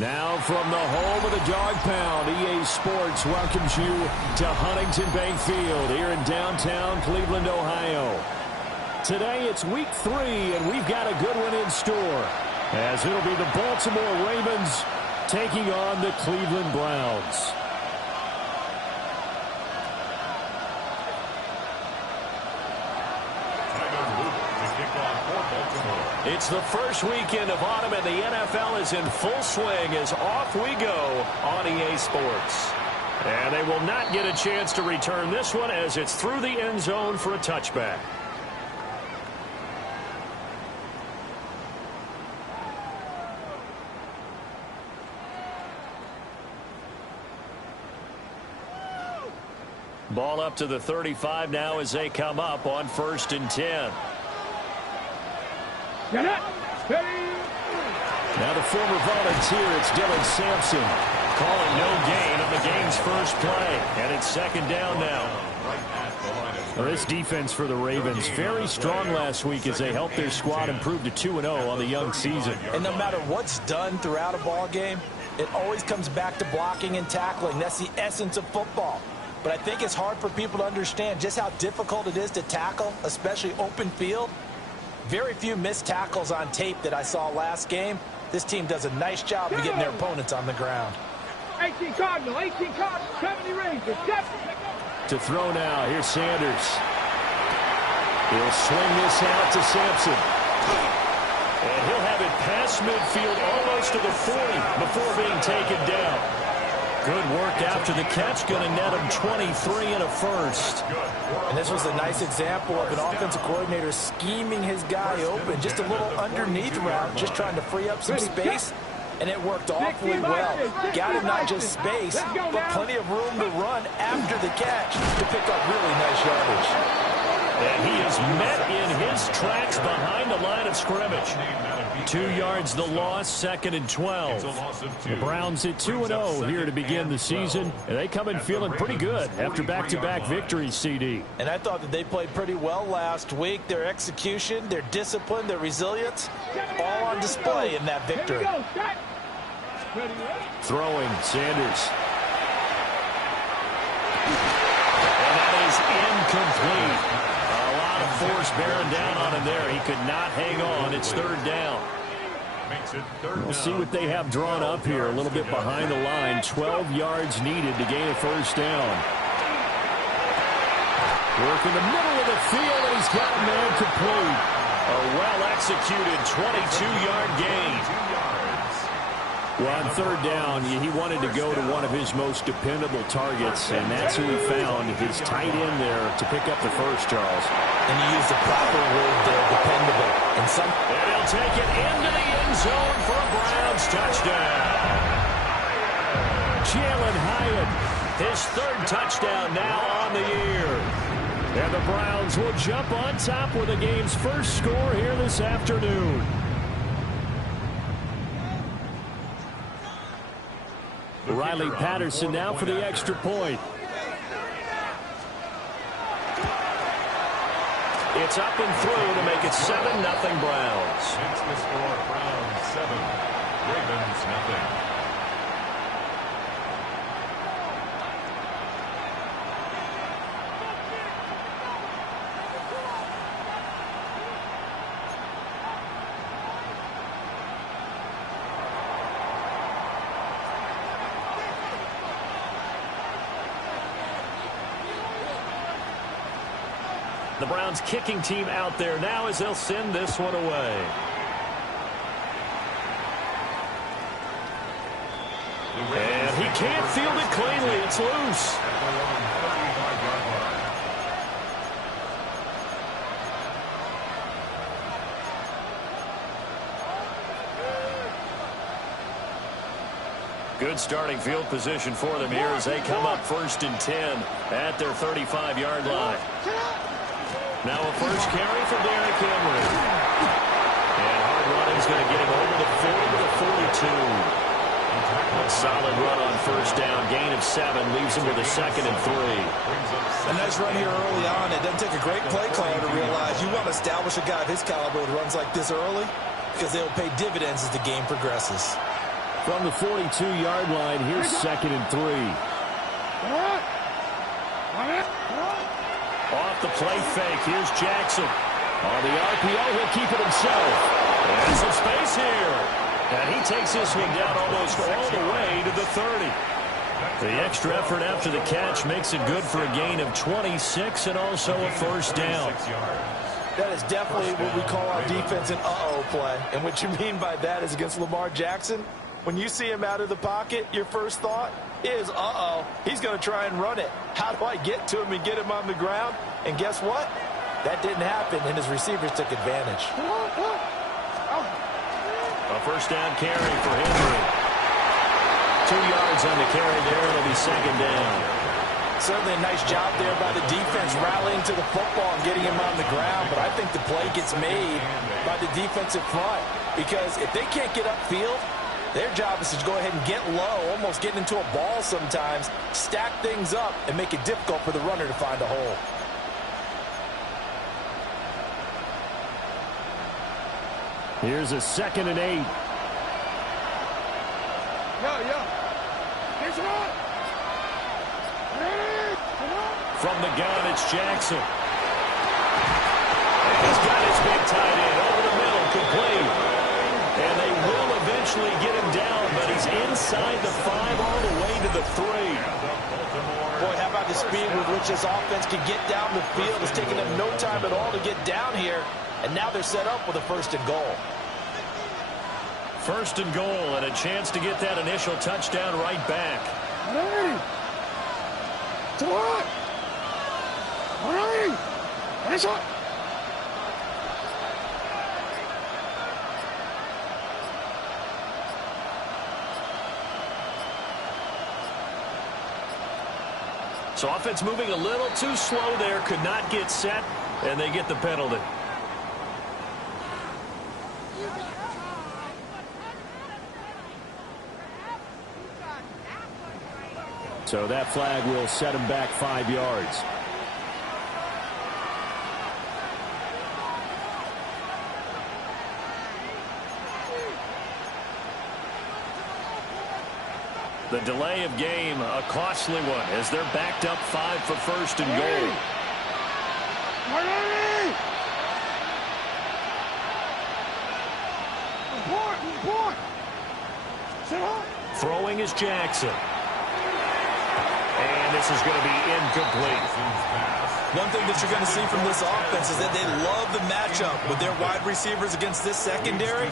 Now from the home of the Dog Pound, EA Sports welcomes you to Huntington Bank Field here in downtown Cleveland, Ohio. Today it's week 3, and we've got a good one in store, as it'll be the Baltimore Ravens taking on the Cleveland Browns. It's the first weekend of autumn, and the NFL is in full swing as off we go on EA Sports. And they will not get a chance to return this one as it's through the end zone for a touchback. Ball up to the 35 now as they come up on 1st and 10. Now the former volunteer, it's Dylan Sampson, calling no gain on the game's first play. And it's 2nd down now. Well, this defense for the Ravens, very strong last week as they helped their squad improve to 2-0 on the young season. And no matter what's done throughout a ball game, it always comes back to blocking and tackling. That's the essence of football. But I think it's hard for people to understand just how difficult it is to tackle, especially open field. Very few missed tackles on tape that I saw last game. This team does a nice job of getting their opponents on the ground. 18 Cardinal, 70 Rangers. To throw now, here's Sanders. He'll swing this out to Sampson. And he'll have it past midfield almost to the 40 before being taken down. Good work after the catch, going to net him 23 and a first. And this was a nice example of an offensive coordinator scheming his guy open. Just a little underneath route, just trying to free up some space. And it worked awfully well. Got him not just space, but plenty of room to run after the catch to pick up really nice yardage. And he is met in his tracks behind the line of scrimmage. 2 yards the loss, 2nd and 12. The Browns at 2-0 here to begin the season, and they come in feeling pretty good after back-to-back victories, CD. And I thought that they played pretty well last week. Their execution, their discipline, their resilience, all on display in that victory. Throwing, Sanders. And that is incomplete. A lot of force bearing down on him there. He could not hang on. It's 3rd down. We'll see what they have drawn up here. A little bit behind the line. 12 yards needed to gain a 1st down. Work in the middle of the field, and he's got a man complete. A well-executed 22-yard gain. Well, on 3rd down, he wanted to go to one of his most dependable targets, and that's who he found, his tight end there, to pick up the first, Charles. And he used the proper word there, dependable. And he'll take it into the end zone for a Browns touchdown. Jalen Hyatt, his 3rd touchdown now on the year. And the Browns will jump on top with the game's first score here this afternoon. Riley Patterson now for the extra point. It's up and through to make it 7-0 Browns. It's the score, Browns 7, Ravens 0. The Browns kicking team out there now as they'll send this one away. And he can't field it cleanly. It's loose. Good starting field position for them here as they come up 1st and 10 at their 35-yard line. Now a first carry for Derrick Henry. And hard running's going to get him over the 40 to the 42. A solid run on 1st down. Gain of 7 leaves him with a 2nd and 3. A nice run here early on. It doesn't take a great play caller to realize you want to establish a guy of his caliber with runs like this early because they'll pay dividends as the game progresses. From the 42-yard line, here's 2nd and 3. Off the play fake, here's Jackson. On the RPO, he'll keep it himself. And some space here. And he takes this one down almost all the way to the 30. The extra effort after the catch makes it good for a gain of 26 and also a first down. That is definitely what we call our defense an uh-oh play. And what you mean by that is against Lamar Jackson, when you see him out of the pocket, your first thought is, uh-oh, he's going to try and run it. How do I get to him and get him on the ground? And guess what? That didn't happen, and his receivers took advantage. A first down carry for Henry. 2 yards on the carry there. It'll be 2nd down. Certainly a nice job there by the defense rallying to the football and getting him on the ground, but I think the play gets made by the defensive front because if they can't get upfield, their job is to go ahead and get low, almost getting into a ball sometimes, stack things up, and make it difficult for the runner to find a hole. Here's a 2nd and 8. Here's one. From the gun, it's Jackson. And he's got his big tight end over the middle, complete. And they will eventually get him down, but he's inside the 5 all the way to the 3. Boy, how about the speed with which this offense can get down the field? It's taking them no time at all to get down here, and now they're set up with a 1st and goal. 1st and goal, and a chance to get that initial touchdown right back. So offense moving a little too slow there, could not get set, and they get the penalty. So that flag will set him back 5 yards. The delay of game, a costly one, as they're backed up 5 for 1st and goal. Throwing is Jackson. And this is going to be incomplete. One thing that you're going to see from this offense is that they love the matchup with their wide receivers against this secondary.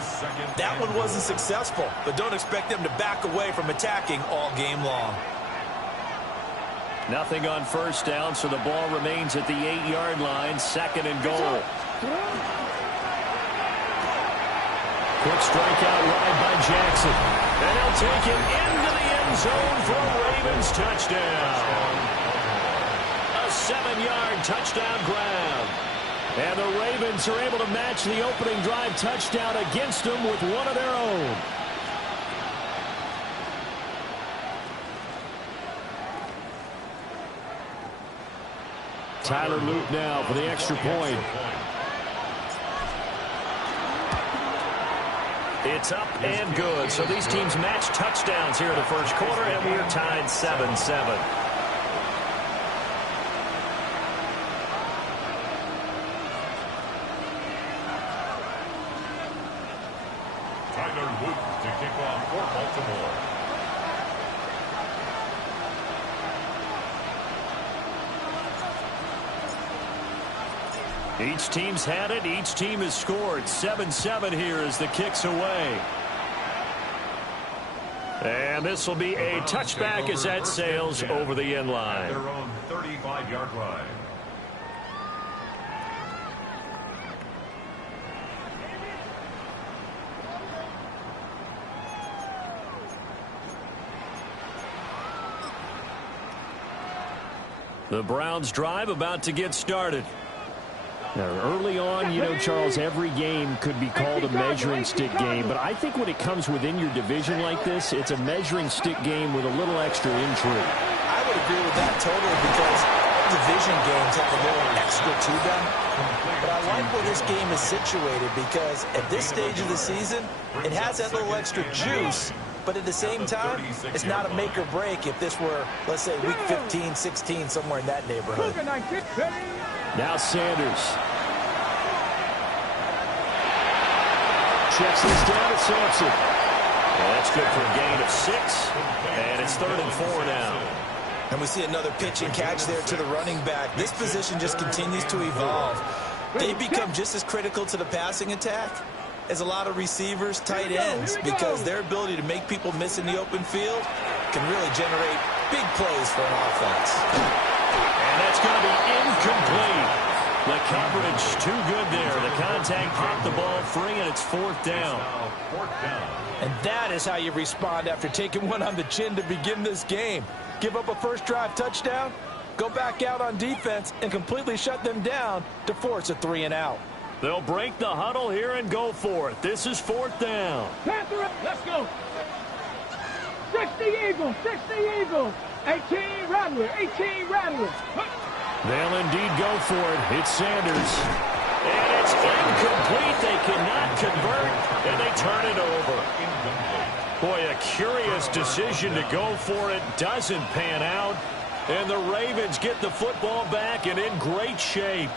That one wasn't successful, but don't expect them to back away from attacking all game long. Nothing on 1st down, so the ball remains at the 8-yard line, 2nd and goal. Quick strikeout ride by Jackson. And he'll take it into the end zone for a Ravens touchdown. A 7-yard touchdown grab. And the Ravens are able to match the opening drive touchdown against them with one of their own. Tyler Luke now for the extra point. It's up and good. So these teams match touchdowns here in the 1st quarter, and we're tied 7-7. Tyler Luke to kick off for Baltimore. Each team's had it. Each team has scored. 7-7 here as the kick's away. And this will be a touchback as that sails over the end line. Their own 35-yard line. The Browns drive about to get started. Now, early on, you know, Charles, every game could be called a measuring stick game, but I think when it comes within your division like this, it's a measuring stick game with a little extra intrigue. I would agree with that totally because division games have a little extra to them. But I like where this game is situated because at this stage of the season, it has that little extra juice, But at the same time, it's not a make or break if this were, let's say, week 15, 16, somewhere in that neighborhood. Now Sanders. Checks this down to Sampson. And that's good for a gain of 6. And it's 3rd and 4 now. And we see another pitch and catch there to the running back. This position just continues to evolve. They become just as critical to the passing attack as a lot of receivers, tight ends, because their ability to make people miss in the open field can really generate big plays for an offense. And that's going to be incomplete. The coverage too good there. The contact popped the ball free, and it's 4th down. And that is how you respond after taking one on the chin to begin this game. Give up a first drive touchdown, go back out on defense, and completely shut them down to force a 3 and out. They'll break the huddle here and go for it. This is 4th down. Let's go. 60 Eagles, 60 Eagles. 18 Rattler, 18 Rattler. They'll indeed go for it. It's Sanders. And it's incomplete. They cannot convert, and they turn it over. Boy, a curious decision to go for it. Doesn't pan out. And the Ravens get the football back and in great shape.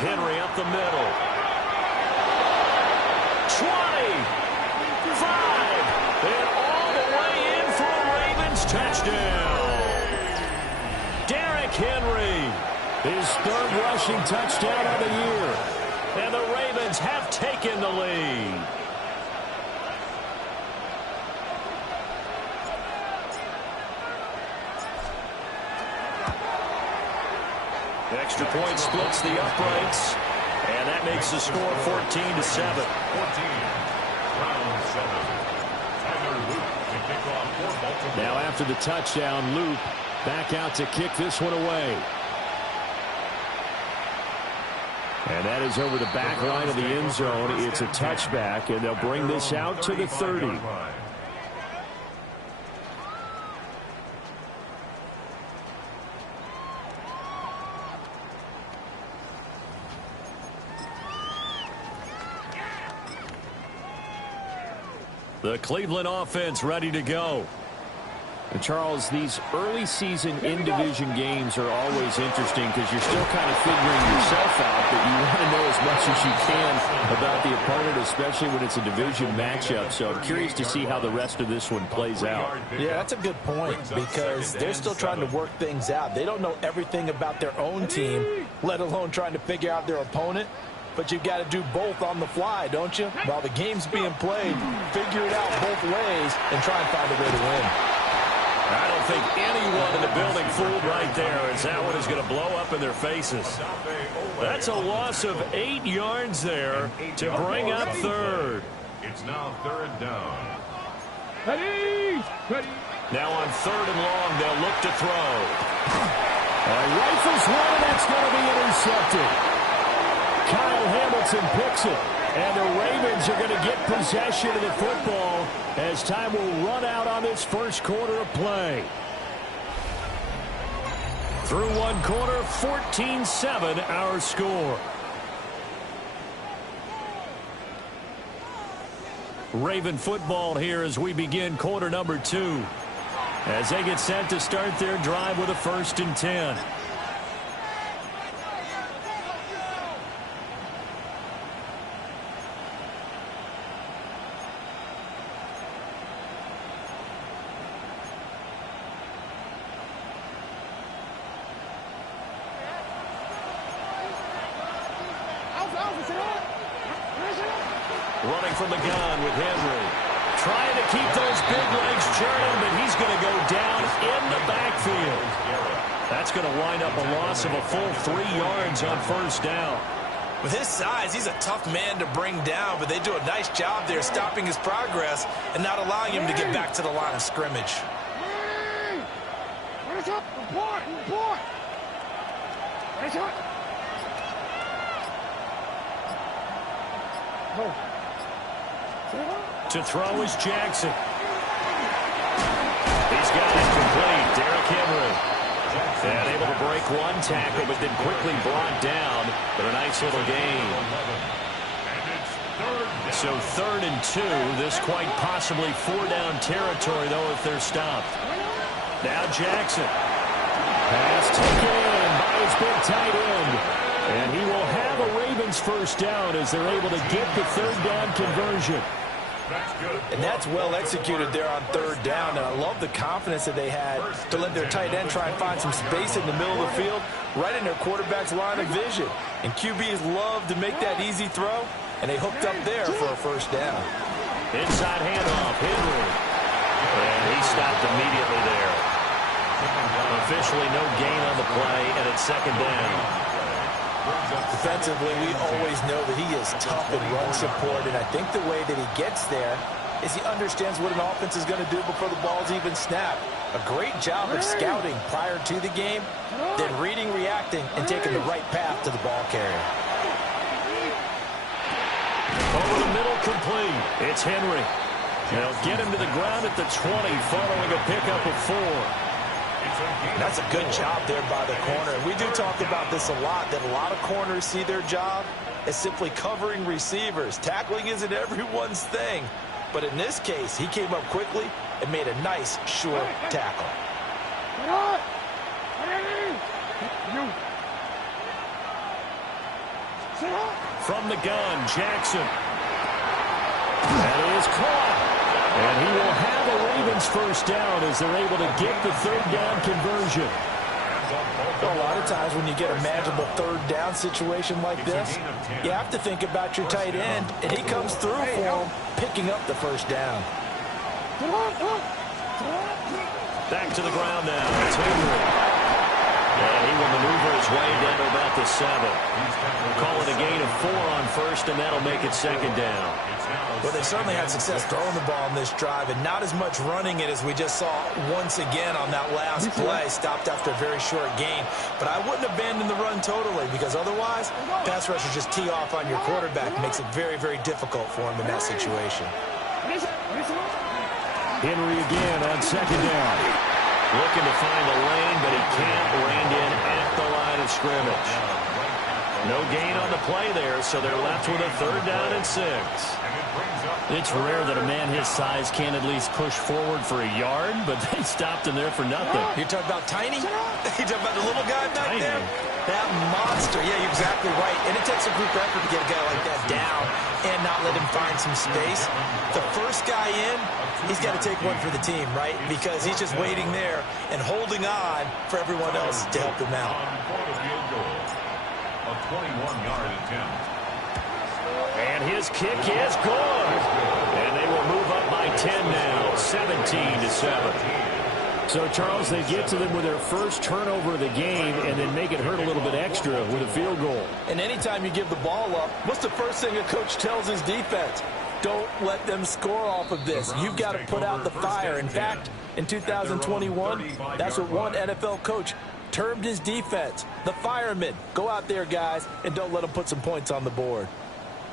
Henry up the middle. 20, 5, and all the way in for a Ravens touchdown. Derrick Henry, his 3rd rushing touchdown of the year. And the Ravens have taken the lead. Extra point splits the uprights, and that makes the score 14-7. 14. Round 7. Tyler Loop to kick off for Baltimore. Now after the touchdown, Loop back out to kick this one away. And that is over the back line of the end zone. It's a touchback, and they'll bring this out to the 30. The Cleveland offense ready to go. And Charles, these early season in-division games are always interesting because you're still kind of figuring yourself out, but you want to know as much as you can about the opponent, especially when it's a division matchup. So I'm curious to see how the rest of this one plays out. Yeah, that's a good point because they're still trying to work things out. They don't know everything about their own team, let alone trying to figure out their opponent. But you've got to do both on the fly, don't you? While the game's being played, figure it out both ways and try and find a way to win. I don't think anyone in the building fooled right there, as that one is going to blow up in their faces. That's a loss of 8 yards there to bring up 3rd. It's now 3rd down. Now on 3rd and long, they'll look to throw. Rifles one, and that's going to be intercepted. Kyle Hamilton picks it, and the Ravens are going to get possession of the football as time will run out on this first quarter of play. Through one quarter, 14-7 our score. Raven football here as we begin quarter number 2. As they get set to start their drive with a 1st and 10. Running from the gun with Henry. Trying to keep those big legs churning, but he's going to go down in the backfield. That's going to wind up a loss of a full 3 yards on 1st down. With his size, he's a tough man to bring down, but they do a nice job there stopping his progress and not allowing him to get back to the line of scrimmage. Report. To throw is Jackson. He's got it complete. Derrick Henry. And able to break one tackle, but then quickly brought down. But a nice little gain. So 3rd and 2. This quite possibly 4-down territory, though, if they're stopped. Now Jackson. Pass taken in by his big tight end. And he will have a Ravens first down as they're able to get the 3rd down conversion. And that's well executed there on 3rd down. And I love the confidence that they had to let their tight end try and find some space in the middle of the field, right in their quarterback's line of vision. And QBs love to make that easy throw, and they hooked up there for a first down. Inside handoff, Henry. And he stopped immediately there. Officially no gain on the play, and it's 2nd down. Defensively, we always know that he is tough in run support, and I think the way that he gets there is he understands what an offense is going to do before the ball's even snapped. A great job of scouting prior to the game, then reading, reacting, and taking the right path to the ball carrier. Over the middle, complete. It's Henry. They'll get him to the ground at the 20 following a pickup of 4. That's a good job there by the corner. We do talk about this a lot, that a lot of corners see their job as simply covering receivers. Tackling isn't everyone's thing. But in this case, he came up quickly and made a nice, sure tackle. From the gun, Jackson. That is caught. And he will have a Ravens first down as they're able to get the 3rd down conversion. A lot of times when you get a manageable 3rd down situation like this, you have to think about your tight end, and he comes through for him, picking up the first down. Back to the ground now. It's Henry. And he will maneuver his way down to about the 7. Call it a gain of 4 on 1st, and that'll make it 2nd down. Well, they certainly had success throwing the ball in this drive, and not as much running it as we just saw once again on that last play. Stopped after a very short gain. But I wouldn't abandon the run totally, because otherwise, pass rushers just tee off on your quarterback. Makes it very, very difficult for him in that situation. Henry again on 2nd down. Looking to find a lane, but he can't. Reined in at the line of scrimmage. No gain on the play there, so they're left with a 3rd down and 6. It's rare that a man his size can at least push forward for a yard, but they stopped him there for nothing. You're talking about Tiny? You're talking about the little guy back there? That monster. Yeah, you're exactly right. And it takes a group effort to get a guy like that down and not let him find some space. The first guy in, he's got to take one for the team, right? Because he's just waiting there and holding on for everyone else to help him out. A 21-yard attempt. And his kick is good. And they will move up by 10 now, 17-7. So, Charles, they get to them with their first turnover of the game and then make it hurt a little bit extra with a field goal. And anytime you give the ball up, what's the first thing a coach tells his defense? Don't let them score off of this. You've got to put out the fire. In fact, in 2021, that's what one NFL coach termed his defense, the firemen. Go out there, guys, and don't let them put some points on the board.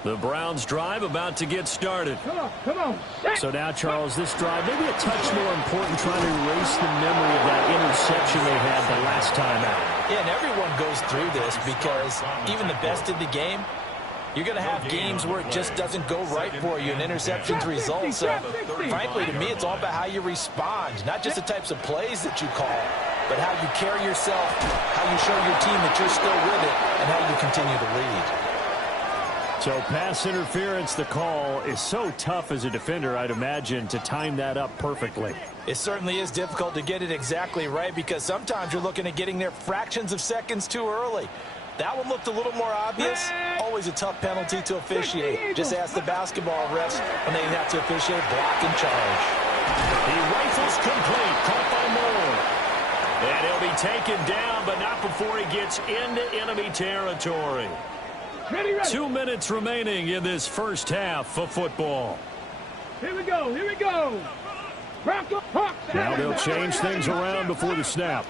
The Browns drive about to get started. Come on. So now, Charles, this drive maybe a touch more important, trying to erase the memory of that interception they had the last time out. Yeah, and everyone goes through this because even the best in the game, you're going to have games where it just doesn't go right for you, and interceptions result. So, frankly, to me, it's all about how you respond, not just the types of plays that you call, but how you carry yourself, how you show your team that you're still with it, and how you continue to lead. So pass interference, the call is so tough as a defender, I'd imagine, to time that up perfectly. It certainly is difficult to get it exactly right because sometimes you're looking at getting there fractions of seconds too early. That one looked a little more obvious. Always a tough penalty to officiate. Just ask the basketball refs when they have to officiate block and charge. He rifles complete, caught by Moore. And he'll be taken down, but not before he gets into enemy territory. Ready. 2 minutes remaining in this first half of football. Here we go. Now they'll change things around before the snap.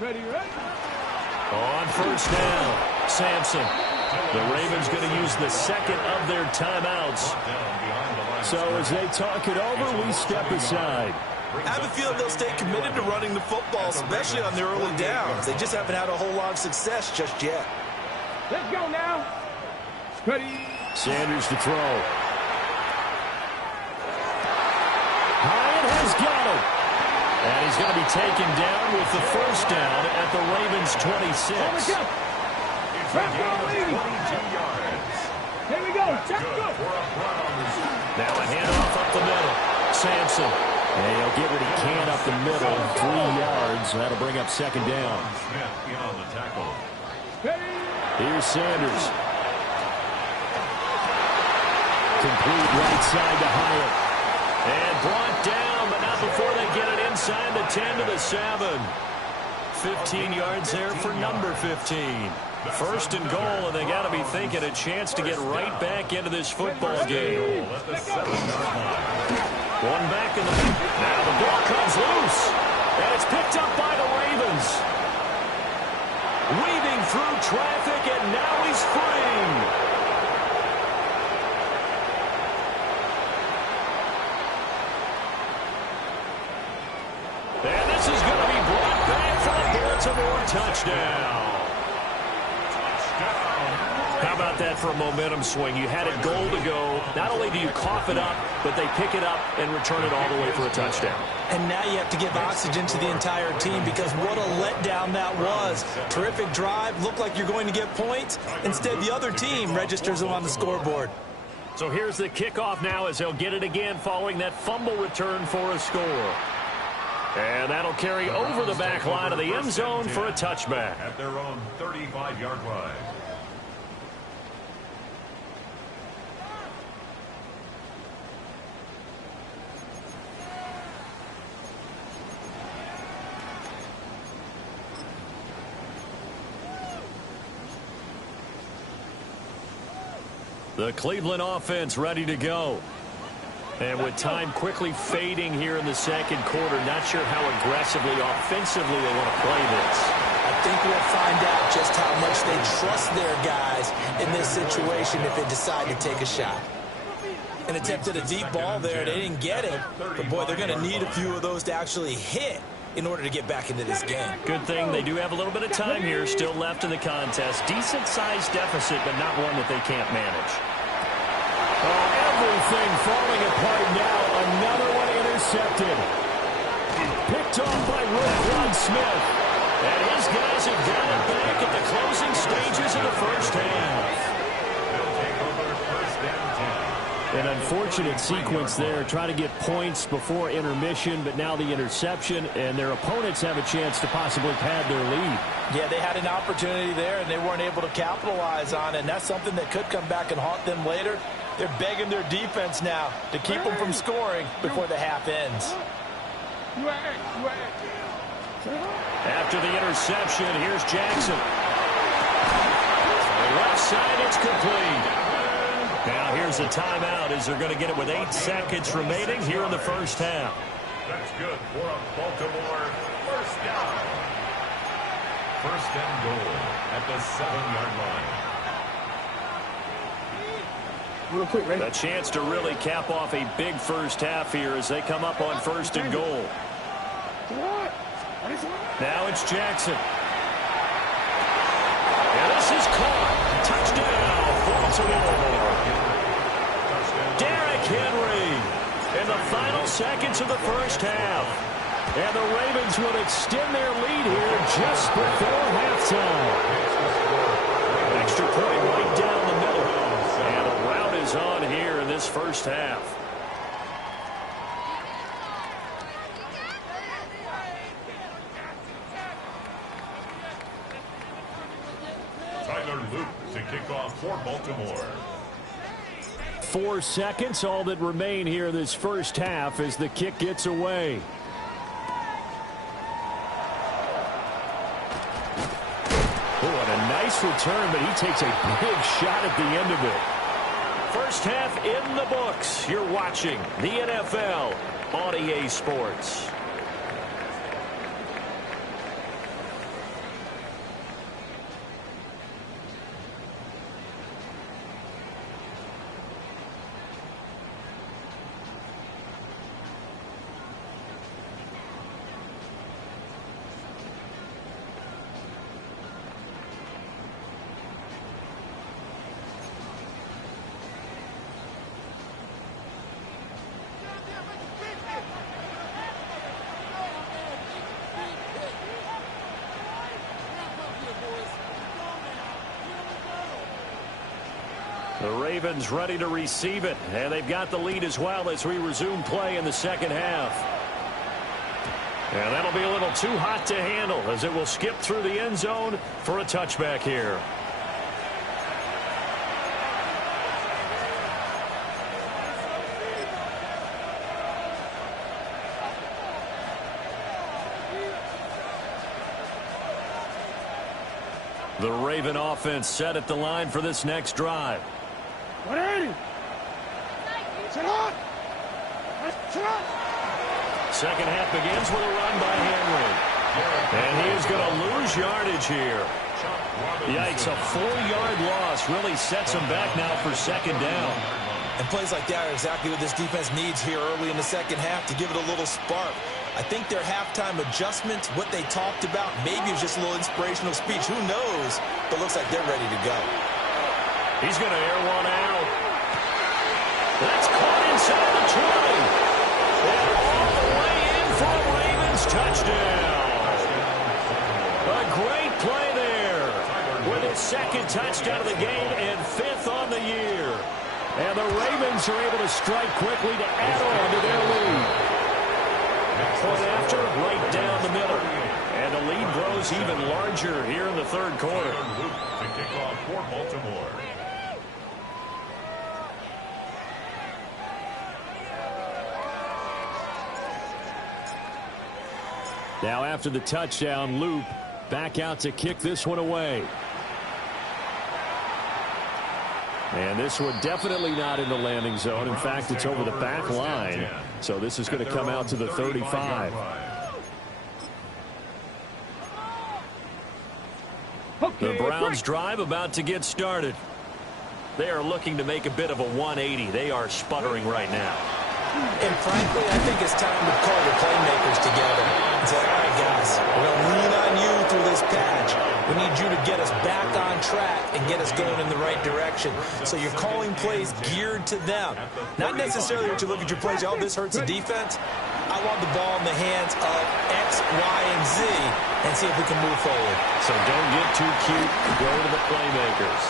Ready, ready. On first down, Sampson. The Ravens going to use the second of their timeouts. So as they talk it over, we step aside. I have a feeling they'll stay committed to running the football, especially on their early downs. They just haven't had a whole lot of success just yet. Let's go now. Ready. Sanders to throw. Hyatt has got him. And he's going to be taken down with the first down at the Ravens 26. Let's go, Lee. Here we go. Now a handoff up the middle. Sampson. And he'll get what he can up the middle. 3 yards. That'll bring up second down. Smith beyond the tackle. Here's Sanders. Complete right side to Hyatt. And brought down, but not before they get it inside the 10 to the 7. 15 yards there for number 15. First and goal, and they got to be thinking a chance to get right back into this football game. One back in the... Now the ball comes loose, and it's picked up by the Ravens. Weaving through traffic, and now he's free. And this is going to be brought back for the Baltimore touchdown. How about that for a momentum swing? You had it goal to go. Not only do you cough it up, but they pick it up and return it all the way for a touchdown. And now you have to give oxygen to the entire team because what a letdown that was. Terrific drive. Looked like you're going to get points. Instead, the other team registers them on the scoreboard. So here's the kickoff now as they'll get it again following that fumble return for a score. And that'll carry over the back line of the end zone for a touchback. At their own 35-yard line. The Cleveland offense ready to go. And with time quickly fading here in the second quarter, not sure how aggressively, offensively they want to play this. I think we'll find out just how much they trust their guys in this situation if they decide to take a shot. An attempt at a deep ball there, they didn't get it. But, boy, they're going to need a few of those to actually hit in order to get back into this game. Good thing they do have a little bit of time here still left in the contest. Decent-sized deficit, but not one that they can't manage. Oh, everything falling apart now. Another one intercepted. Picked off by Roquan Smith. And his guys have got it back at the closing stages of the first half. They'll take over first down 10. An unfortunate sequence there. Try to get points before intermission, but now the interception, and their opponents have a chance to possibly pad their lead. Yeah, they had an opportunity there, and they weren't able to capitalize on it, and that's something that could come back and haunt them later. They're begging their defense now to keep them from scoring before the half ends. After the interception, here's Jackson. The left side, it's complete. Now here's a timeout as they're going to get it with 8 seconds remaining here in the first half. That's good for a Baltimore first down. First and goal at the 7-yard line. Real quick, ready? A chance to really cap off a big first half here as they come up on first and goal. Now it's Jackson. And this is caught. Touchdown, Baltimore. Derrick Henry in the final seconds of the first half. And the Ravens would extend their lead here just before halftime. Extra point right down the middle. And a rout is on here in this first half. Tyler Luke to kick off for Baltimore. 4 seconds, all that remain here in this first half as the kick gets away. Oh, and a nice return, but he takes a big shot at the end of it. First half in the books. You're watching the NFL on EA Sports. The Ravens ready to receive it, and they've got the lead as well as we resume play in the second half. And that'll be a little too hot to handle as it will skip through the end zone for a touchback here. The Raven offense set at the line for this next drive. 180. Sit on. Second half begins with a run by Henry. And he's going to lose yardage here. Yikes, a 4-yard loss really sets him back now for second down. And plays like that are exactly what this defense needs here early in the second half to give it a little spark. I think their halftime adjustments, what they talked about, maybe it was just a little inspirational speech. Who knows? But looks like they're ready to go. He's going to air one out. That's caught inside the 20. And all the way in for a Ravens touchdown. A great play there with his second touchdown of the game and 5th on the year. And the Ravens are able to strike quickly to add on to their lead. Point after, right down the middle. And the lead grows even larger here in the third quarter. To kick off for Baltimore. Now after the touchdown, Loop back out to kick this one away. And this one definitely not in the landing zone. In fact, it's over the back line. So this is going to come out to the 35. The Browns drive about to get started. They are looking to make a bit of a 180. They are sputtering right now. And frankly, I think it's time to call your playmakers together and say, all right, guys, we're going to lean on you through this patch. We need you to get us back on track and get us going in the right direction. So you're calling plays geared to them. Not necessarily that you look at your plays, oh, this hurts the defense. I want the ball in the hands of X, Y, and Z and see if we can move forward. So don't get too cute. Go to the playmakers.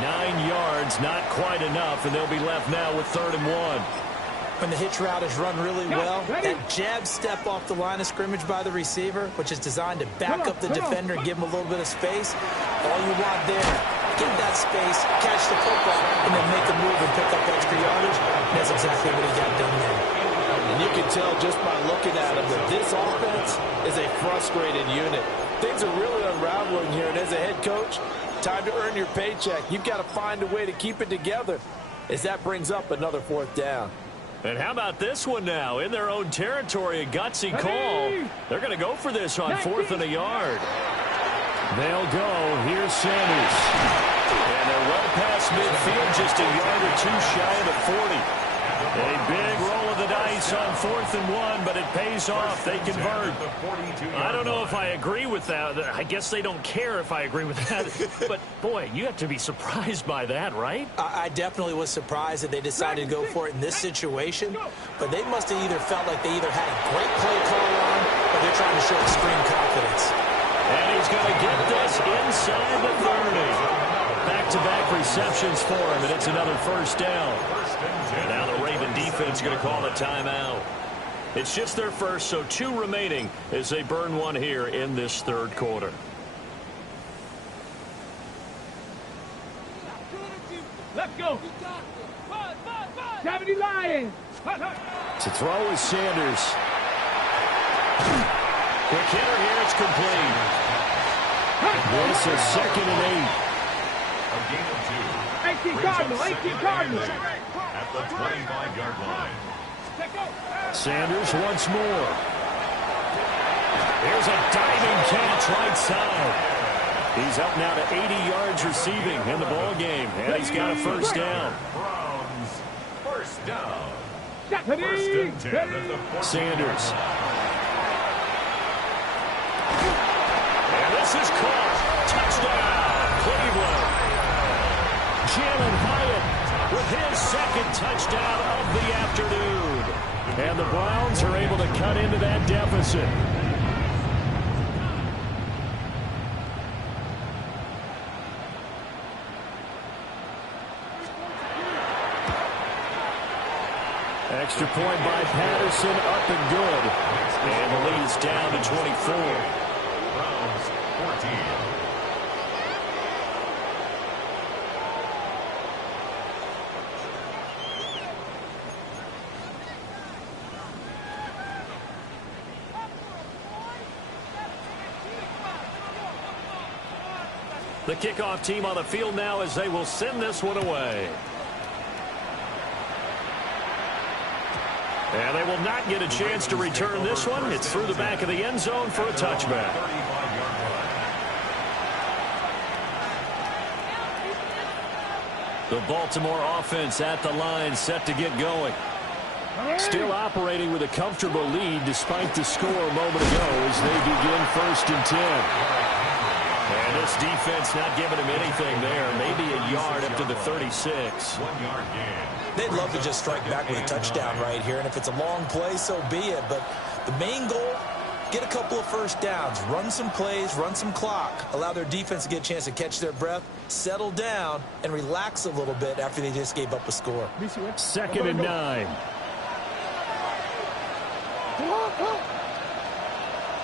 9 yards, not quite enough, and they'll be left now with 3rd and 1. When the hitch route is run really well, that jab step off the line of scrimmage by the receiver, which is designed to back up the defender and give him a little bit of space, all you want there, get that space, catch the football, and then make a move and pick up extra yardage. And that's exactly what he got done there. And you can tell just by looking at him that this offense is a frustrated unit. Things are really unraveling here, and as a head coach, time to earn your paycheck. You've got to find a way to keep it together as that brings up another 4th down. And how about this one now? In their own territory, a gutsy call. They're going to go for this on 4th and a yard. They'll go. Here's Sanders. And they're well past midfield, just a yard or two shy of the 40. A big roll of the dice on 4th and 1, but it pays off. They convert. I don't know if I agree with that. I guess they don't care if I agree with that. But, boy, you have to be surprised by that, right? I definitely was surprised that they decided to go for it in this situation. But they must have either felt like they either had a great play call on or they're trying to show extreme confidence. And he's going to get this inside the 30. Back-to-back receptions for him, and it's another 1st down. And now the Raven defense is going to call a timeout. It's just their first, so 2 remaining as they burn one here in this 3rd quarter. Let's go. 70 Lions. To throw is Sanders. Quick hitter here, it's complete. This is 2nd and 8. A gain of 2. 18 Cardinals, 18 Cardinals. At the 25-yard line. Sanders once more. There's a diving catch right side. He's up now to 80 yards receiving in the ball game, and he's got a first down. Browns, first down. First and 10 at the 40. Sanders. And this is caught. Touchdown, Cleveland. Jalen Hyatt with his second touchdown of the afternoon. And the Browns are able to cut into that deficit. Extra point by Patterson, up and good. And the lead is down to 24. Browns, 14. The kickoff team on the field now as they will send this one away. And they will not get a chance to return this one. It's through the back of the end zone for a touchback. The Baltimore offense at the line, set to get going. Still operating with a comfortable lead despite the score a moment ago as they begin first and 10. And this defense not giving him anything there. Maybe a yard up to the 36. 1 yard gain. They'd love to just strike back with a touchdown right here, and if it's a long play, so be it. But the main goal, get a couple of first downs, run some plays, run some clock, allow their defense to get a chance to catch their breath, settle down, and relax a little bit after they just gave up a score. Second and 9. Come on, come on.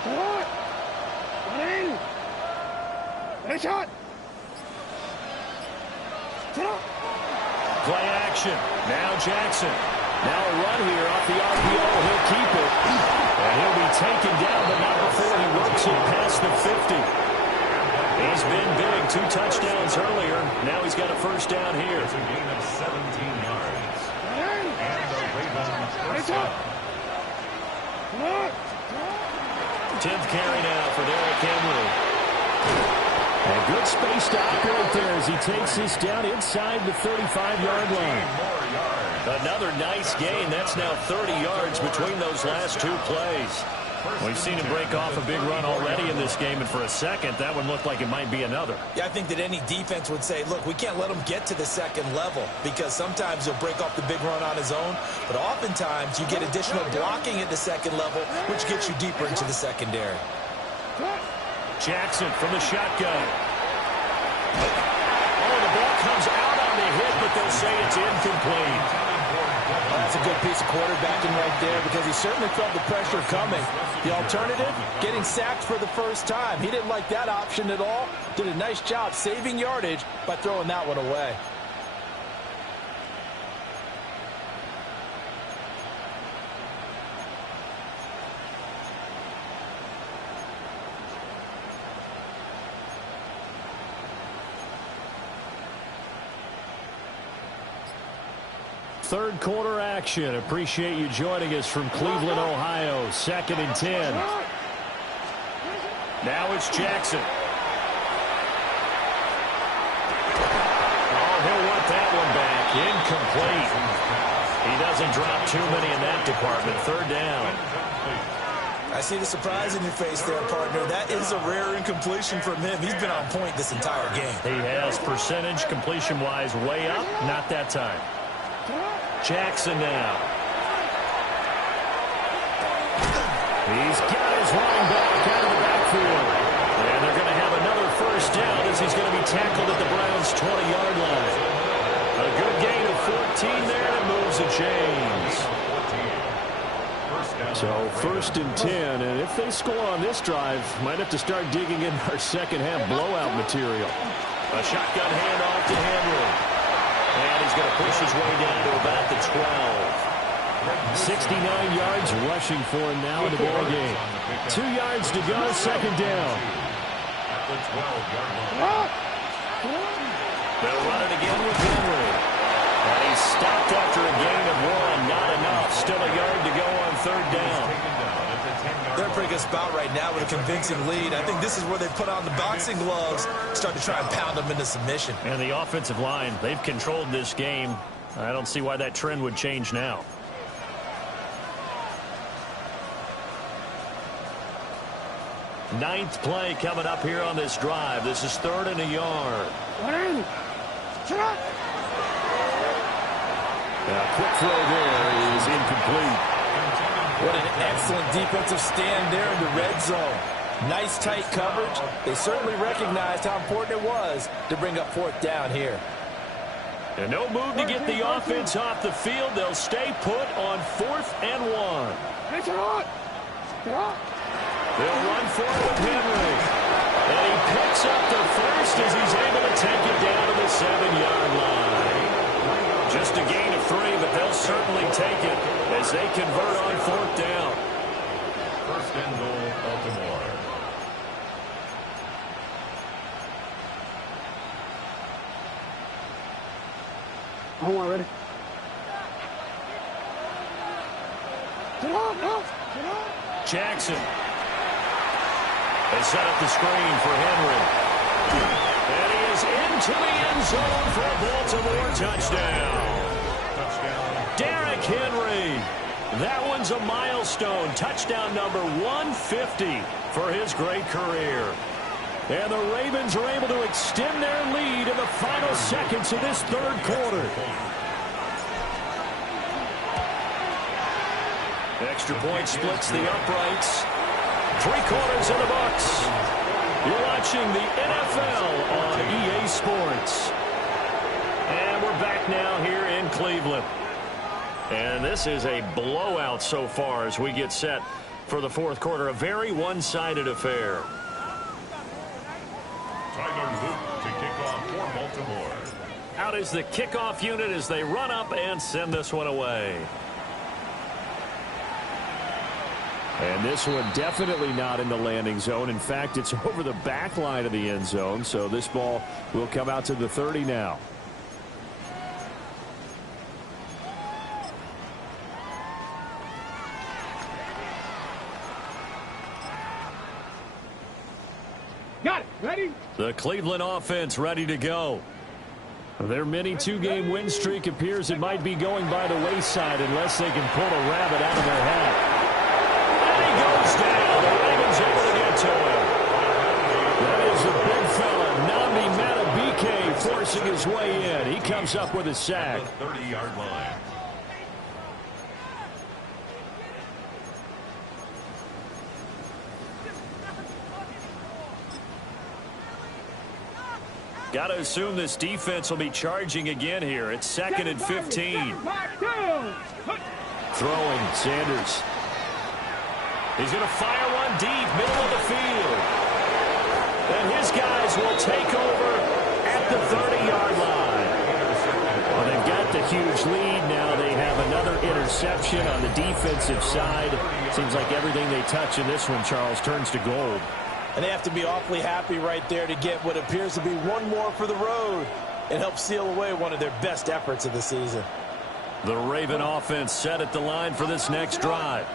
Come on. Nice shot. Sit up. Play action. Now Jackson. Now a run here off the RPO. He'll keep it. And he'll be taken down, but not before he works it past the 50. He's been big. 2 touchdowns earlier. Now he's got a first down here. It's a gain of 17 yards. And the Ravens first down. 10th carry now for Derrick Henry. A good space to operate there as he takes this down inside the 35-yard line. Another nice gain. That's now 30 yards between those last 2 plays. We've seen him break off a big run already in this game, and for a second, that one looked like it might be another. Yeah, I think that any defense would say, look, we can't let him get to the second level because sometimes he'll break off the big run on his own, but oftentimes you get additional blocking at the second level, which gets you deeper into the secondary. Jackson from the shotgun. Oh, the ball comes out on the hit, but they'll say it's incomplete. Well, that's a good piece of quarterbacking right there because he certainly felt the pressure coming. The alternative, getting sacked for the first time. He didn't like that option at all. Did a nice job saving yardage by throwing that one away. Third quarter action. Appreciate you joining us from Cleveland, Ohio. 2nd and 10. Now it's Jackson. Oh, he'll want that one back. Incomplete. He doesn't drop too many in that department. 3rd down. I see the surprise in your face there, partner. That is a rare incompletion from him. He's been on point this entire game. He has percentage completion-wise way up. Not that time. Jackson now. He's got his running back out of the backfield. And they're going to have another first down as he's going to be tackled at the Browns' 20-yard line. A good gain of 14 there, and moves the chains. So 1st and 10, and if they score on this drive, might have to start digging in our second-half blowout material. A shotgun handoff to Henry. And he's going to push his way down to about the 12. 69 yards rushing for him now in the ball game. 2 yards to go, 2nd down. At the 12-yard line. They'll run it again with Henry. And he's stopped after a gain of 1. Not enough. Still a yard to go on 3rd down. They're in a pretty good spot right now with a convincing lead. I think this is where they put on the boxing gloves, start to try and pound them into submission. And the offensive line, they've controlled this game. I don't see why that trend would change now. Ninth play coming up here on this drive. This is 3rd and a yard. Quick throw there is incomplete. What an excellent defensive stand there in the red zone. Nice tight coverage. They certainly recognized how important it was to bring up 4th down here. And no move to get the offense off the field. They'll stay put on 4th and 1. They'll run for it with Henry. And he picks up the first as he's able to take it down to the 7-yard line. Just a gain of 3, but they'll certainly take it as they convert on 4th down. 1st and goal, Baltimore. Hold on, ready? Jackson. They set up the screen for Henry. And he is into the end zone for a Baltimore touchdown. Derrick Henry. That one's a milestone. Touchdown number 150 for his great career. And the Ravens are able to extend their lead in the final seconds of this 3rd quarter. Extra point splits the uprights. 3/4 in the books. You're watching the NFL on EA Sports. And we're back now here in Cleveland. And this is a blowout so far as we get set for the 4th quarter. A very one-sided affair. Tyler Luke to kick off for Baltimore. Out is the kickoff unit as they run up and send this one away. And this one definitely not in the landing zone. In fact, it's over the back line of the end zone. So this ball will come out to the 30 now. Got it. Ready? The Cleveland offense ready to go. Their mini 2-game win streak appears it might be going by the wayside unless they can pull a rabbit out of their hat. Goes down. The Ravens able to get to him. That is the big fella, Nnamdi Madubuike, forcing his way in. He comes up with a sack. At the 30-yard line. Got to assume this defense will be charging again here. It's 2nd and 15. Throwing, Sanders. He's going to fire one deep, middle of the field. And his guys will take over at the 30-yard line. Well, they've got the huge lead. Now they have another interception on the defensive side. Seems like everything they touch in this one, Charles, turns to gold. And they have to be awfully happy right there to get what appears to be one more for the road and help seal away one of their best efforts of the season. The Raven offense set at the line for this next drive.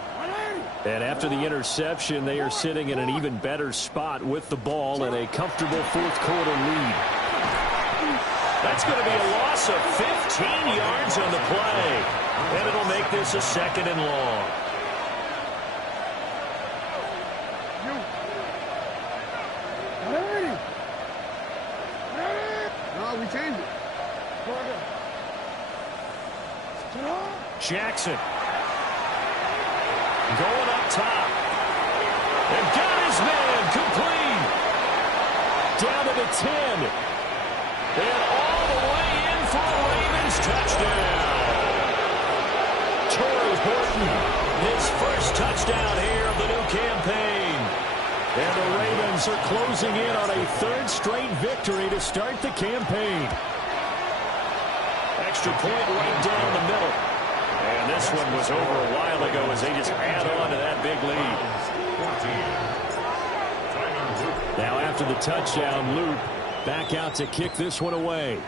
And after the interception, they are sitting in an even better spot with the ball and a comfortable 4th quarter lead. That's going to be a loss of 15 yards on the play. And it'll make this a 2nd and long. Ready? No, we changed it. Jackson. Going up top. And got his man complete. Down to the 10. And all the way in for a Ravens touchdown. Torrey Horton, his first touchdown here of the new campaign. And the Ravens are closing in on a 3rd straight victory to start the campaign. Extra point right down the middle. And this one was over a while ago as they just add on to that big lead. Now after the touchdown, Luke, back out to kick this one away.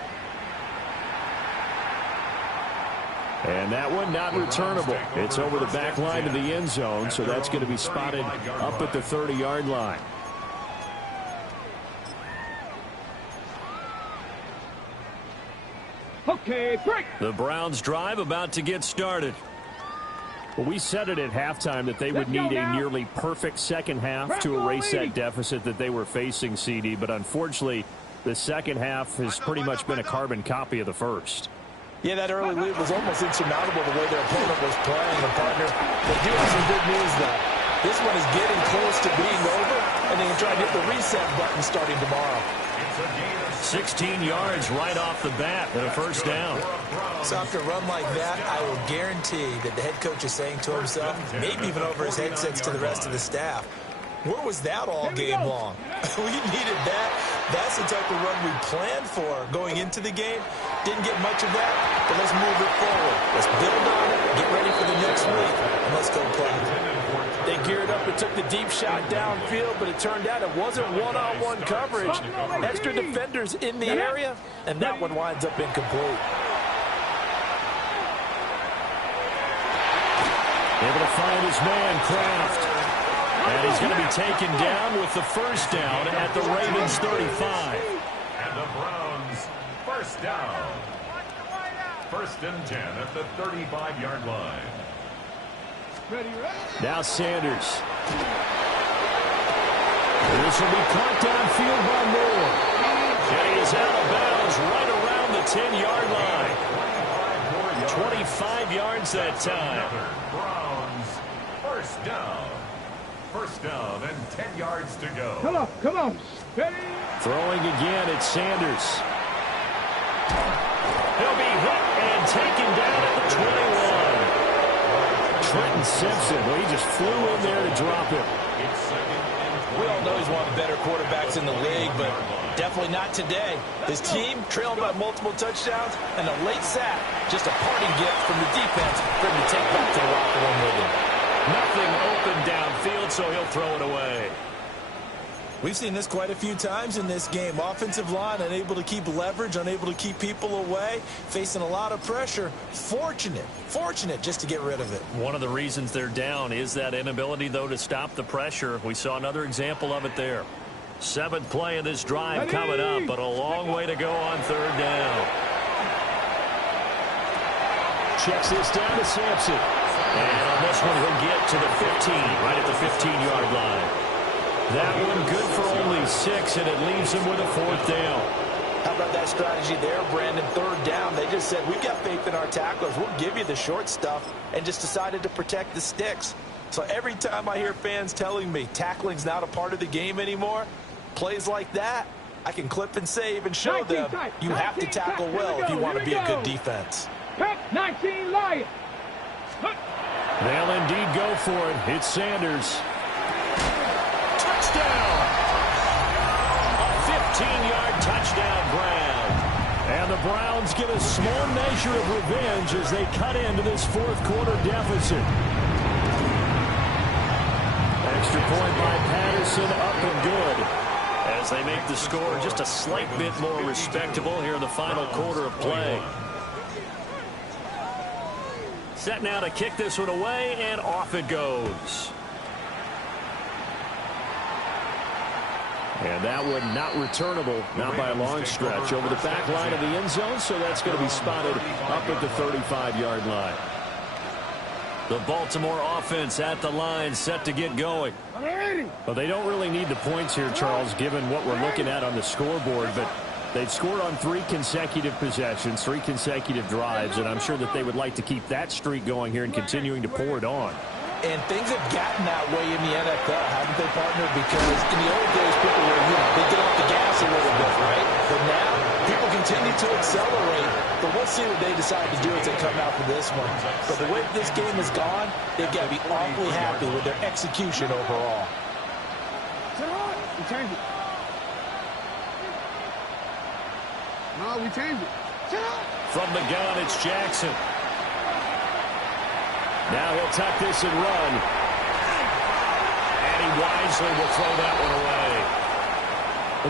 And that one not returnable. It's over the back line of the end zone, so that's going to be spotted up at the 30-yard line. Okay, break. The Browns drive about to get started. Well, we said it at halftime that they would need a nearly perfect second half to erase that deficit that they were facing, CD. But unfortunately, the second half has pretty much been a carbon copy of the first. Yeah, that early lead was almost insurmountable the way their opponent was playing. And, partner, they do have some good news, though. This one is getting close to being over, and they can try to hit the reset button starting tomorrow. 16 yards right off the bat and a first down. So after a run like that, I will guarantee that the head coach is saying to himself, maybe even over his headsets to the rest of the staff, where was that all game long? We needed that. That's the type of run we planned for going into the game. Didn't get much of that, but let's move it forward. Let's build on it, get ready for the next week, and let's go play. They geared up and took the deep shot downfield, but it turned out it wasn't one-on-one coverage. Extra defenders in the area, and that one winds up incomplete. Able to find his man, Kraft. And he's going to be taken down with the first down at the Ravens 35. And the Browns first down. 1st and 10 at the 35-yard line. Now Sanders. This will be caught downfield by Moore. And he is out of bounds right around the 10-yard line. 25 yards that time. Browns first down. 1st down and 10 yards to go. Come on. Steady. Throwing again, it's Sanders. He'll be hit and taken down at the 21. Trenton Simpson, well, he just flew in there to drop him. We all know he's one of the better quarterbacks in the league, but definitely not today. His team trailing by multiple touchdowns, and a late sack, just a parting gift from the defense for him to take back to the locker room with him. Nothing open downfield, so he'll throw it away. We've seen this quite a few times in this game. Offensive line unable to keep leverage, unable to keep people away, facing a lot of pressure. Fortunate just to get rid of it. One of the reasons they're down is that inability, though, to stop the pressure. We saw another example of it there. 7th play of this drive coming up, but a long way to go on 3rd down. Checks this down to Sampson. And on this one, he'll get to the 15, right at the 15-yard line. That one good for only 6, and it leaves him with a 4th down. How about that strategy there, Brandon? 3rd down. They just said, we've got faith in our tacklers. We'll give you the short stuff, and just decided to protect the sticks. So every time I hear fans telling me tackling's not a part of the game anymore, plays like that, I can clip and save and show them you have to tackle well if you want to be a good defense. 19 Lions. They'll indeed go for it. It's Sanders. Touchdown! A 15-yard touchdown, Brown. And the Browns get a small measure of revenge as they cut into this 4th quarter deficit. Extra point by Patterson, up and good. As they make the score just a slight bit more respectable here in the final quarter of play. Set now to kick this one away, and off it goes. And that one not returnable, not by a long stretch, over the back line of the end zone, so that's going to be spotted up at the 35-yard line. The Baltimore offense at the line, set to get going. Well, they don't really need the points here, Charles, given what we're looking at on the scoreboard, but they've scored on 3 consecutive possessions, 3 consecutive drives, and I'm sure that they would like to keep that streak going here and continuing to pour it on. And things have gotten that way in the NFL, haven't they, partner? Because in the old days, people were, they get off the gas a little bit, right? But now, people continue to accelerate. But we'll see what they decide to do as they come out for this one. But the way this game has gone, they've got to be awfully happy with their execution overall. We changed it. No, we changed it. From the gun, it's Jackson. Now he'll tuck this and run. And he wisely will throw that one away.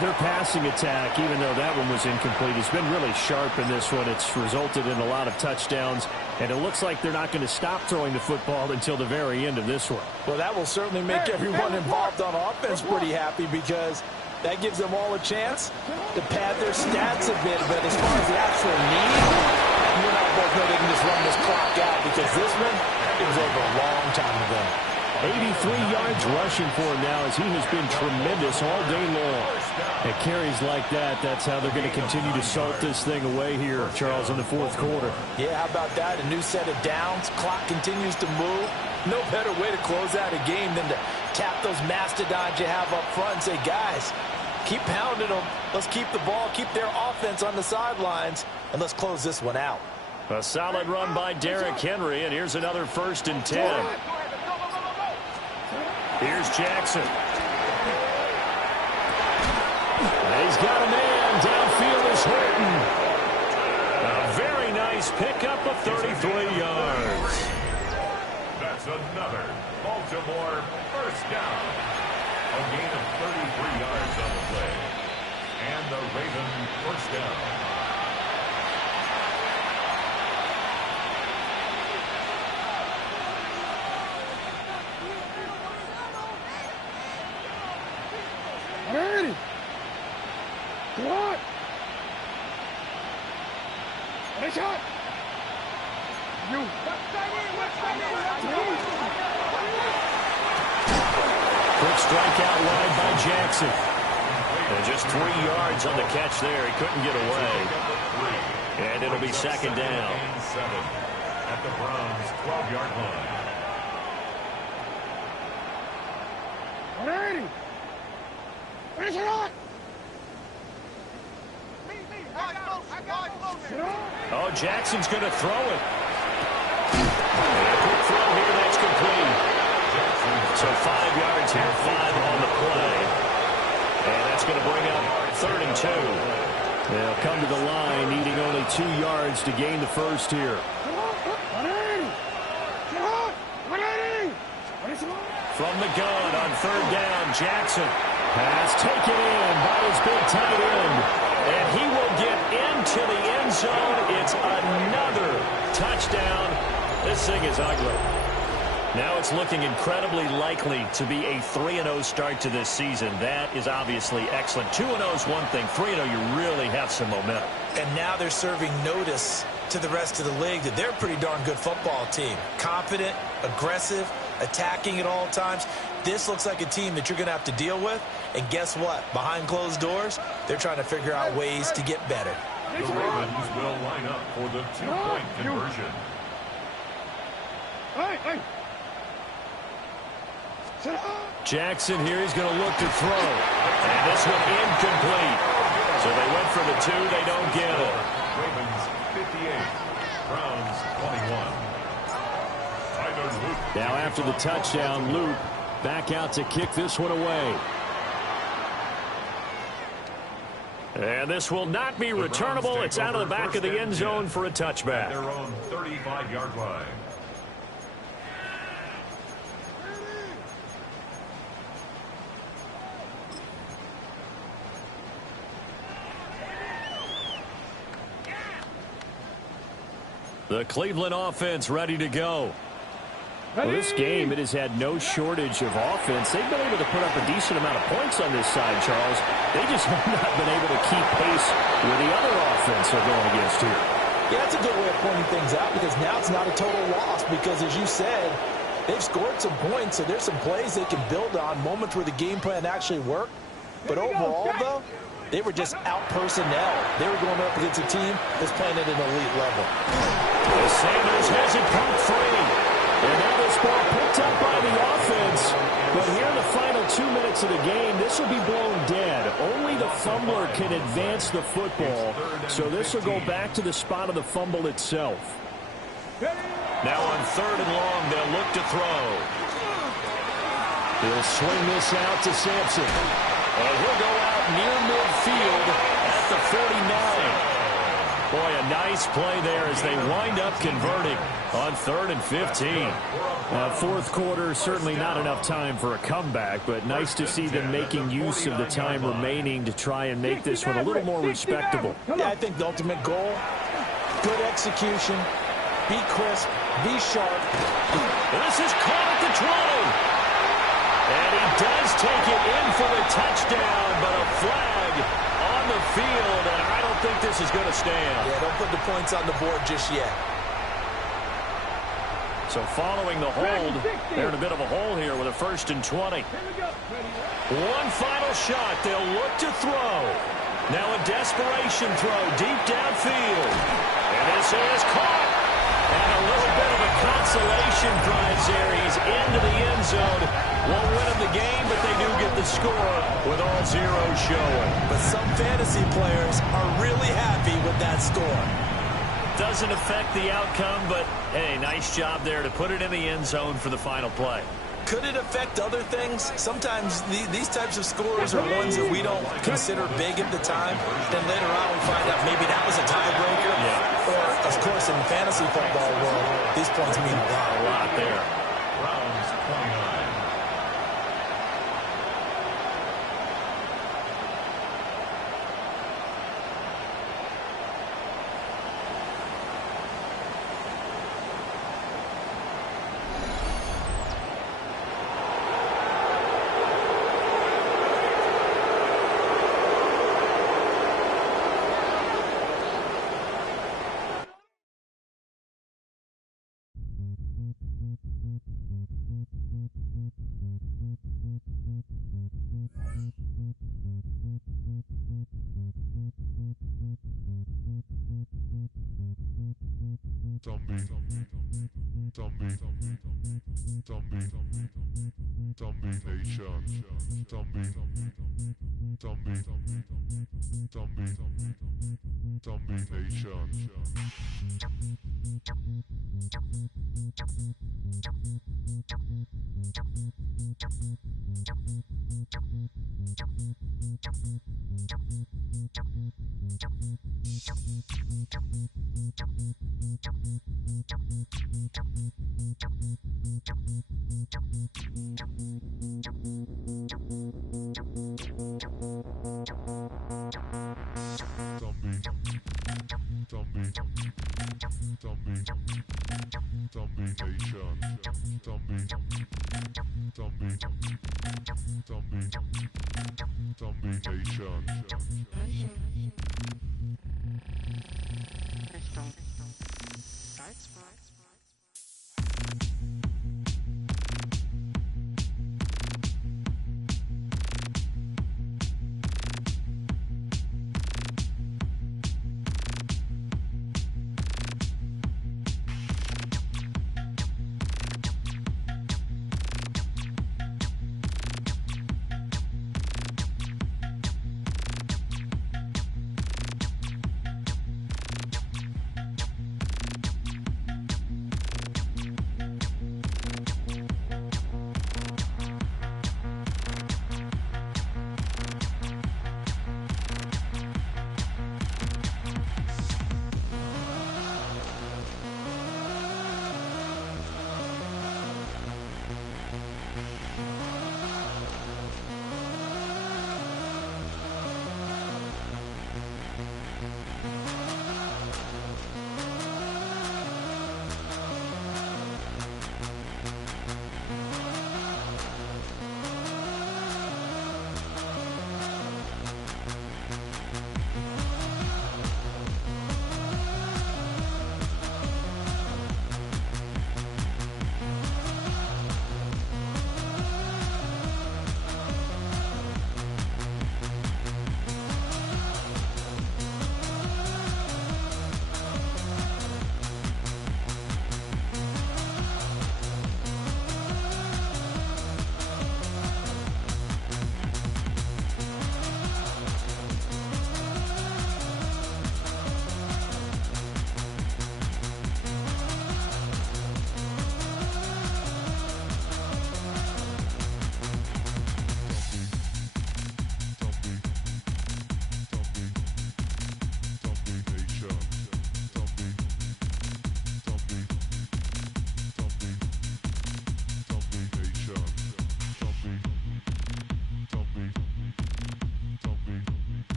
Their passing attack, even though that one was incomplete, has been really sharp in this one. It's resulted in a lot of touchdowns, and it looks like they're not going to stop throwing the football until the very end of this one. Well, that will certainly make everyone involved on offense pretty happy, because that gives them all a chance to pad their stats a bit. But as far as the actual need, you and I both know they can just run this clock out, because this one, it was over a long time ago. 83 yards rushing for him now, as he has been tremendous all day long. At carries like that, that's how they're going to continue to salt this thing away here, Charles, in the fourth quarter. Yeah, how about that? A new set of downs. Clock continues to move. No better way to close out a game than to tap those mastodons you have up front and say, guys, keep pounding them. Let's keep the ball, keep their offense on the sidelines, and let's close this one out. A solid run by Derrick Henry, and here's another 1st and 10. Here's Jackson. He's got a man. Downfield is Horton. A very nice pickup of 33 yards. That's another Baltimore first down. A gain of 33 yards on the play. And the Ravens first down. Ready. Go on. Ready, shot. You. Quick strike out wide by Jackson. And just 3 yards on the catch there. He couldn't get away. And it'll be 2nd down. At the Browns' 12-yard line. Ready. Ready, shot. Oh, Jackson's going to throw it. And a quick throw here, that's complete. So 5 yards here, 5 on the play. And that's going to bring up 3rd and 2. They'll come to the line, needing only 2 yards to gain the first here. From the gun on 3rd down, Jackson has taken in by his big tight end. And he will get into the end zone. It's another touchdown. This thing is ugly. Now it's looking incredibly likely to be a 3-0 start to this season. That is obviously excellent. 2-0 is one thing. 3-0, you really have some momentum. And now they're serving notice to the rest of the league that they're a pretty darn good football team. Confident, aggressive, attacking at all times. This looks like a team that you're going to have to deal with. And guess what? Behind closed doors, they're trying to figure out ways to get better. The Ravens will line up for the 2-point conversion. Jackson here, he's going to look to throw. And this one incomplete. So they went for the 2, they don't get it. Ravens 58, Browns 21. Now after the touchdown, Luke back out to kick this one away. And this will not be returnable. It's out of the back of the end zone for a touchback. Their own 35-yard line. The Cleveland offense ready to go. Well, this game, it has had no shortage of offense. They've been able to put up a decent amount of points on this side, Charles. They just have not been able to keep pace with the other offense they're going against here. Yeah, that's a good way of pointing things out, because now it's not a total loss, because as you said, they've scored some points, so there's some plays they can build on, moments where the game plan actually worked. But overall, though, they were just out personnel. They were going up against a team that's playing at an elite level. Sanders has it pumped free. And now this ball picked up by the offense. But here in the final 2 minutes of the game, this will be blown dead. Only the fumbler can advance the football. So this will go back to the spot of the fumble itself. Now on 3rd and long, they'll look to throw. He'll swing this out to Sampson. And he'll go out near midfield at the 49. Boy, a nice play there as they wind up converting on 3rd and 15. Fourth quarter, certainly not enough time for a comeback, but nice to see them making use of the time remaining to try and make this one a little more respectable. Yeah, I think the ultimate goal, good execution, be crisp, be sharp. This is caught at the 20. And he does take it in for the touchdown, but a flag on the field, and I don't think this is going to stand. Yeah, don't put the points on the board just yet. So following the hold, they're in a bit of a hole here with a 1st and 20. One final shot. They'll look to throw. Now a desperation throw deep downfield. And this is caught. And a little bit of a consolation prize there. He's into the end zone. Won't win him the game, but they do get the score with all zeros showing. But some fantasy players are really happy with that score. Doesn't affect the outcome, but, hey, nice job there to put it in the end zone for the final play. Could it affect other things? Sometimes these types of scores are ones that we don't consider big at the time. Then later on we find out maybe that was a tiebreaker. Yeah. Or, of course, in the fantasy football world, these points mean a lot there. Browns 29.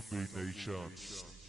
SB Nation.